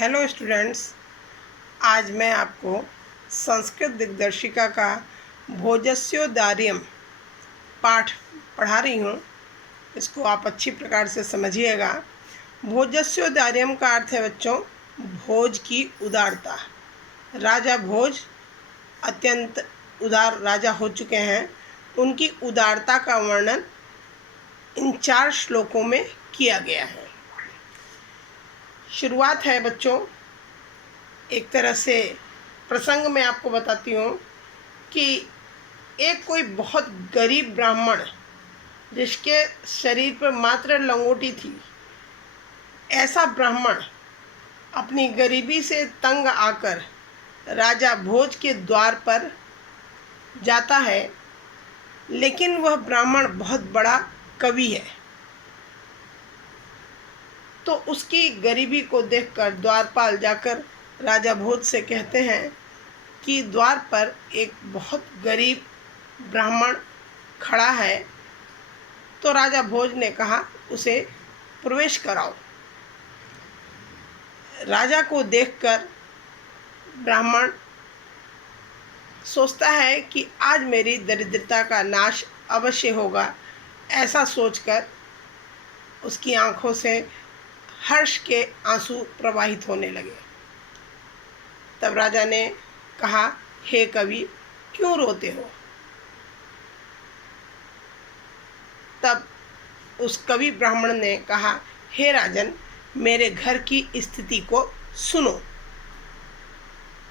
Hello students, आज मैं आपको संस्कृत दिग्दर्शिका का भोजस्योदार्यम पाठ पढ़ा रही हूँ। इसको आप अच्छी प्रकार से समझिएगा। भोजस्योदार्यम का अर्थ है बच्चों भोज की उदारता। राजा भोज अत्यंत उदार राजा हो चुके हैं। उनकी उदारता का वर्णन इन 4 श्लोकों में किया गया है। शुरुआत है बच्चों, एक तरह से प्रसंग में आपको बताती हूँ कि एक कोई बहुत गरीब ब्राह्मण जिसके शरीर पर मात्र लंगोटी थी, ऐसा ब्राह्मण अपनी गरीबी से तंग आकर राजा भोज के द्वार पर जाता है। लेकिन वह ब्राह्मण बहुत बड़ा कवि है, तो उसकी गरीबी को देखकर द्वारपाल जाकर राजा भोज से कहते हैं कि द्वार पर एक बहुत गरीब ब्राह्मण खड़ा है। तो राजा भोज ने कहा उसे प्रवेश कराओ। राजा को देखकर ब्राह्मण सोचता है कि आज मेरी दरिद्रता का नाश अवश्य होगा। ऐसा सोचकर उसकी आंखों से हर्ष के आंसू प्रवाहित होने लगे। तब राजा ने कहा, हे कवि, क्यों रोते हो? तब उस कवि ब्राह्मण ने कहा, हे राजन, मेरे घर की स्थिति को सुनो।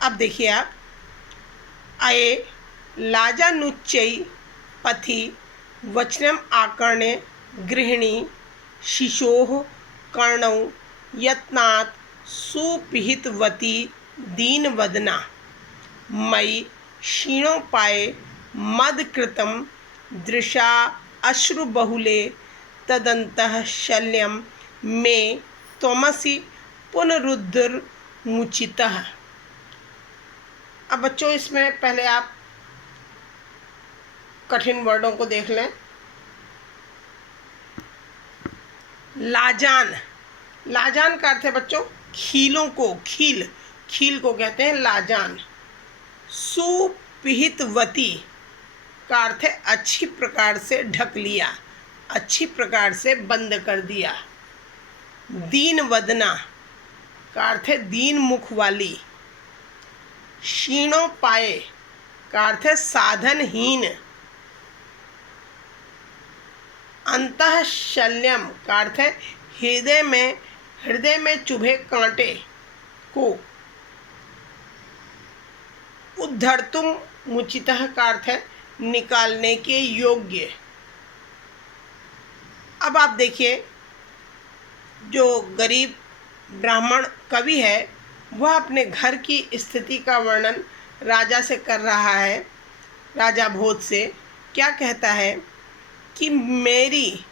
अब देखिए आप, अये लाजानुच्चै पथि वचनम आकर्णे गृहिणी शिशोः कर्णौ यत्नात् सुपिहितवती दीनवदना मयि क्षीणोपाये मदकृतं दृशा अश्रुबहुले तदन्तः शल्यं मे त्वमसि पुनरुद्धरमुचितः। अब बच्चों, इसमें पहले आप कठिन वर्डों को देख लें। लाजान, लाजान का अर्थ है बच्चों खीलों को, खील को कहते हैं लाजान। सुपिहितवती का अर्थ है अच्छी प्रकार से ढक लिया, अच्छी प्रकार से बंद कर दिया। दीनवदना का अर्थ है दीन मुख वाली। क्षीणोपाये का अर्थ है साधनहीन। अंतः शल्यम का अर्थ है हृदय में चुभे कांटे को। उद्धर्तुम मुचितः का अर्थ है निकालने के योग्य। अब आप देखिए, जो गरीब ब्राह्मण कवि है वह अपने घर की स्थिति का वर्णन राजा से कर रहा है। राजा भोज से क्या कहता है कि मेरी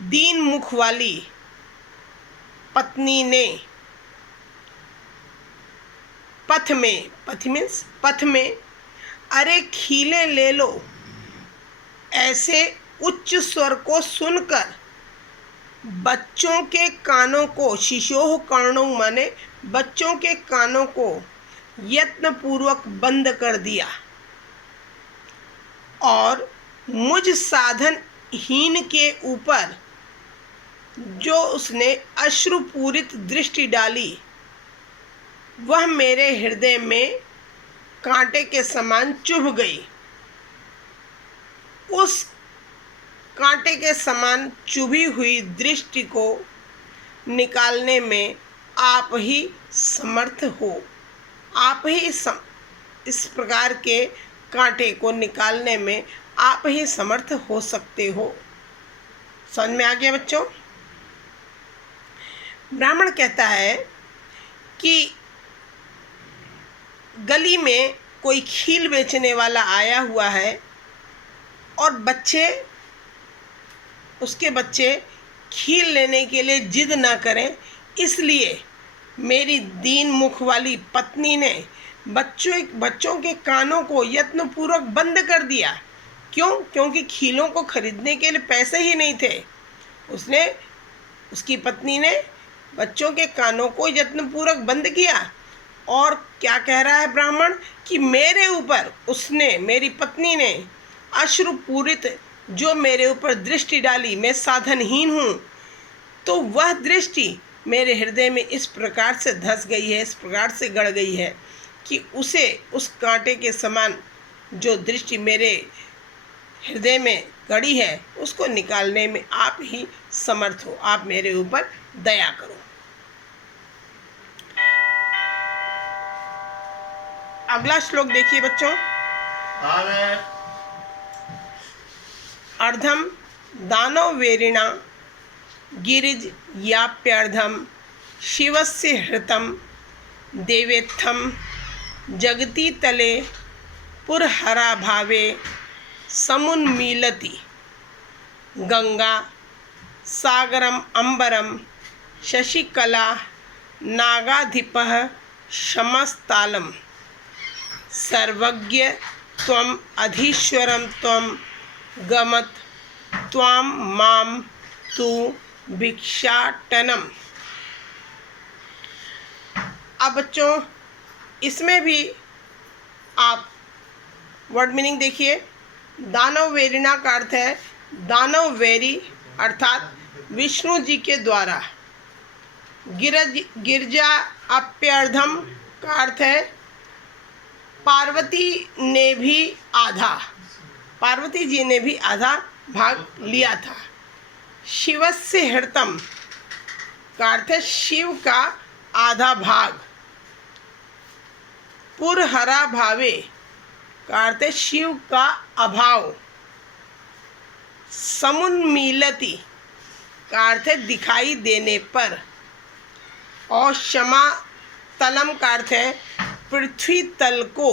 दीन मुख वाली पत्नी ने पथ में अरे खीले ले लो ऐसे उच्च स्वर को सुनकर बच्चों के कानों को, शिशोः कर्णों माने बच्चों के कानों को यत्नपूर्वक बंद कर दिया और मुझ साधनहीन के ऊपर जो उसने अश्रुपूरित दृष्टि डाली वह मेरे हृदय में कांटे के समान चुभ गई। उस कांटे के समान चुभी हुई दृष्टि को निकालने में आप ही समर्थ हो। आप ही इस प्रकार के कांटे को निकालने में आप ही समर्थ हो सकते हो। समझ में आ गया बच्चों? ब्राह्मण कहता है कि गली में कोई खील बेचने वाला आया हुआ है और उसके बच्चे खील लेने के लिए जिद ना करें, इसलिए मेरी दीन मुख वाली पत्नी ने बच्चों के कानों को यत्नपूर्वक बंद कर दिया। क्यों? क्योंकि खीलों को खरीदने के लिए पैसे ही नहीं थे। उसकी पत्नी ने बच्चों के कानों को यत्नपूर्वक बंद किया। और क्या कह रहा है ब्राह्मण कि मेरे ऊपर उसने, मेरी पत्नी ने अश्रुपूरित जो मेरे ऊपर दृष्टि डाली, मैं साधनहीन हूँ, तो वह दृष्टि मेरे हृदय में इस प्रकार से धंस गई है, इस प्रकार से गड़ गई है कि उसे, उस कांटे के समान जो दृष्टि मेरे हृदय में गड़ी है, उसको निकालने में आप ही समर्थ हो। आप मेरे ऊपर दया करो। अगला श्लोक देखिए बच्चों। अर्धम दानव वेरिणा गिरिज याप्यर्धम शिवस्य हृतम देवेत्थम जगति तले पुरहरा भावे समुन्मीलति गंगा सागरम अंबरम शशिकला नागाधिपः शमस्तालम सर्वज्ञ त्वम अधीश्वरम त्वम गमत त्वाम माम तु भिक्षाटनम। अब बच्चों इसमें भी आप वर्ड मीनिंग देखिए। दानव वेरिणा का अर्थ है दानव वैरी अर्थात विष्णु जी के द्वारा। गिरजा अप्यर्धम का अर्थ है पार्वती ने भी आधा, पार्वती जी ने भी आधा भाग लिया था। शिवस्य हृतम का अर्थ है शिव का आधा भाग। पुरहरा भावे का अर्थ है शिव का अभाव। समुन्मीलति का अर्थ है दिखाई देने पर। और क्षमा तलम का अर्थ है पृथ्वी तल को।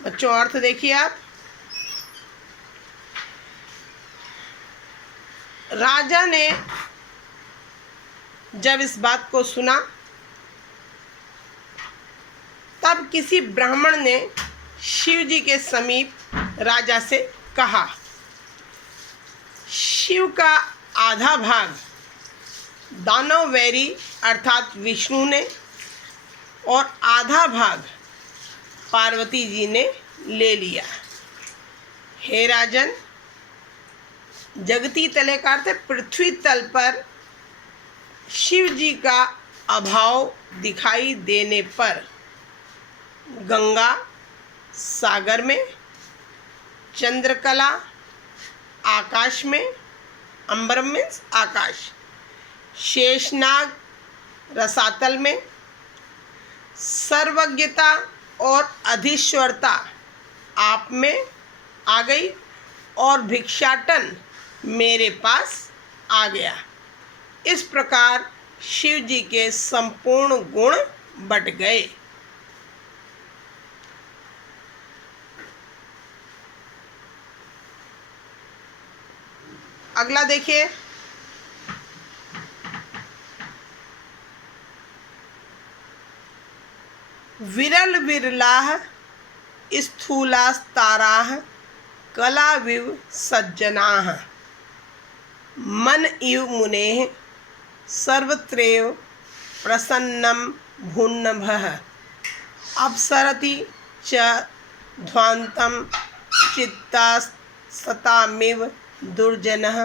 बच्चों अर्थ देखिए आप। राजा ने जब इस बात को सुना तब किसी ब्राह्मण ने शिव जी के समीप राजा से कहा, शिव का आधा भाग दानव वैरी अर्थात विष्णु ने और आधा भाग पार्वती जी ने ले लिया। हे राजन, जगती तले का अर्थ है पृथ्वी तल पर शिव जी का अभाव दिखाई देने पर गंगा सागर में, चंद्रकला आकाश में, अंबरम मीन्स आकाश, शेषनाग रसातल में, सर्वज्ञता और अधीश्वरता आप में आ गई और भिक्षाटन मेरे पास आ गया। इस प्रकार शिव जी के संपूर्ण गुण बट गए। अगला देखिए। विरल विरलाः स्थूलास्ताराः कलाविव सज्जनाः मन इव मुनेः सर्वत्रैव प्रसन्नं भून्नभः अप्सरति च ध्वान्तं चित्तास्ततामिव दुर्जनः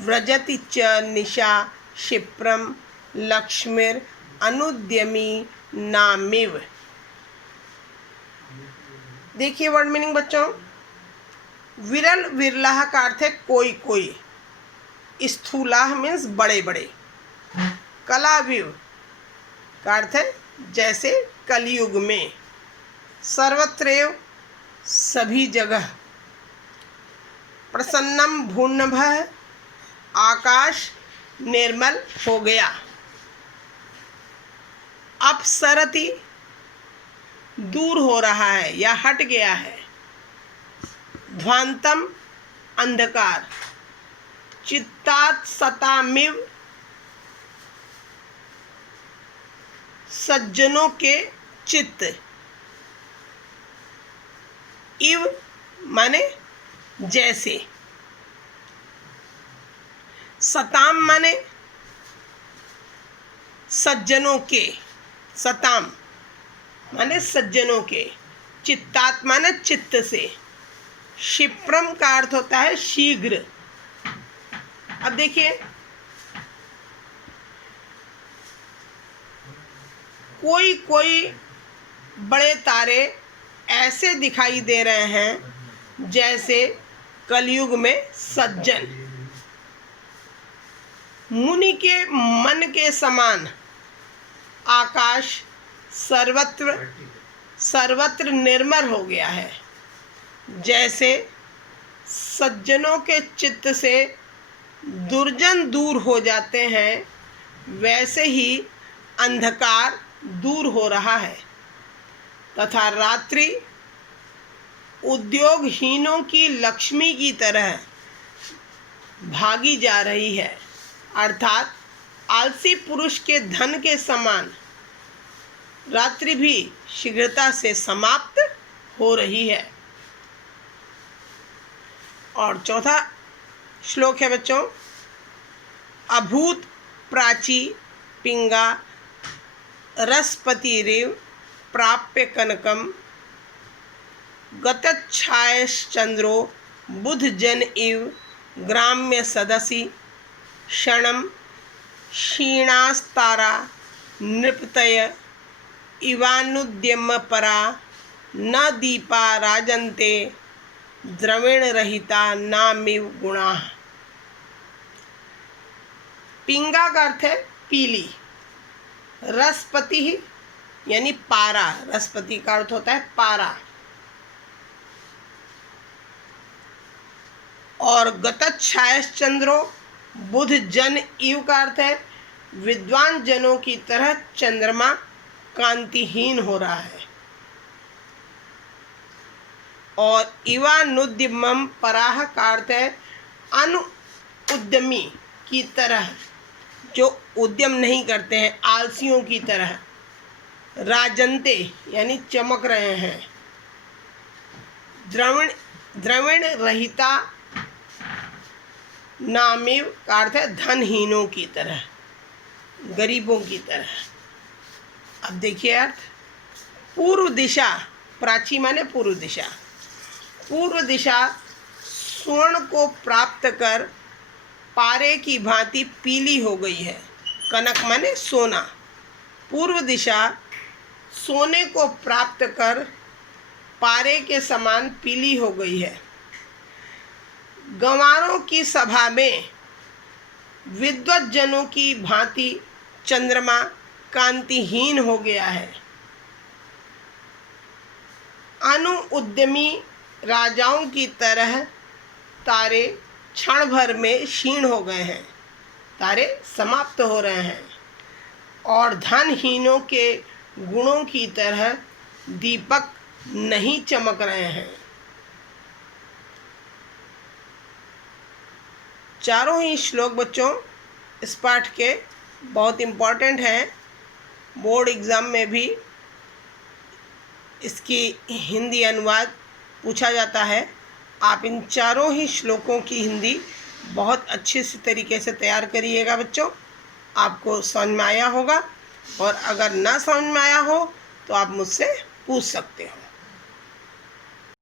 व्रजति च निशा क्षिप्रं लक्ष्मीर अनुद्यमी नामिव। देखिए वर्ड मीनिंग बच्चों। विरल विरलाह का अर्थ है कोई कोई। स्थूलाह मीन्स बड़े बड़े। कलाविव का अर्थ है जैसे कलयुग में। सर्वत्रैव सभी जगह। प्रसन्नम भून्नभः आकाश निर्मल हो गया। अपसरति दूर हो रहा है या हट गया है। ध्वांतम अंधकार। चित्तात सतामिव सज्जनों के चित्त। इव माने जैसे। सताम माने सज्जनों के, सताम माने सज्जनों के, चित्तात माने चित्त से, क्षिप्रम का अर्थ होता है शीघ्र। अब देखिए, कोई कोई बड़े तारे ऐसे दिखाई दे रहे हैं जैसे कलयुग में सज्जन, मुनि के मन के समान आकाश सर्वत्र सर्वत्र निर्मल हो गया है। जैसे सज्जनों के चित्त से दुर्जन दूर हो जाते हैं, वैसे ही अंधकार दूर हो रहा है तथा रात्रि उद्योगहीनों की लक्ष्मी की तरह भागी जा रही है, अर्थात आलसी पुरुष के धन के समान रात्रि भी शीघ्रता से समाप्त हो रही है। और चौथा श्लोक है बच्चों, अभूत प्राची पिंगा रसपतिरिव प्राप्य कनकम गतच्छायश्चंद्रो बुध जन इव ग्राम्य सदसि क्षणम क्षीणास्तारा नृपतय इवानुद्यम परा न दीपा राजन्ते द्रविण रहिता नामिव गुणा। पिंगा का अर्थ है पीली, रसपति यानी पारा, रसपति का अर्थ होता है पारा, और गतच्छायश्चंद्रो बुध जन इव का अर्थ है विद्वान जनों की तरह चंद्रमा कांतिहीन हो रहा है, और इवानुद्यमम पराह का अर्थ है अनुउद्यमी की तरह, जो उद्यम नहीं करते हैं, आलसियों की तरह, राजंते यानी चमक रहे हैं, द्रविण रहिता नामिव का अर्थ है धनहीनों की तरह, गरीबों की तरह। अब देखिए अर्थ, पूर्व दिशा, प्राची माने पूर्व दिशा, पूर्व दिशा स्वर्ण को प्राप्त कर पारे की भांति पीली हो गई है। कनक माने सोना, पूर्व दिशा सोने को प्राप्त कर पारे के समान पीली हो गई है। गंवारों की सभा में विद्वत जनों की भांति चंद्रमा कांतिहीन हो गया है। अनुउद्यमी राजाओं की तरह तारे क्षण भर में क्षीण हो गए हैं, तारे समाप्त हो रहे हैं, और धनहीनों के गुणों की तरह दीपक नहीं चमक रहे हैं। चारों ही श्लोक बच्चों इस पाठ के बहुत इम्पॉर्टेंट हैं, बोर्ड एग्ज़ाम में भी इसकी हिंदी अनुवाद पूछा जाता है। आप इन चारों ही श्लोकों की हिंदी बहुत अच्छे से तरीके से तैयार करिएगा बच्चों, आपको समझ में आया होगा, और अगर ना समझ में आया हो तो आप मुझसे पूछ सकते हो।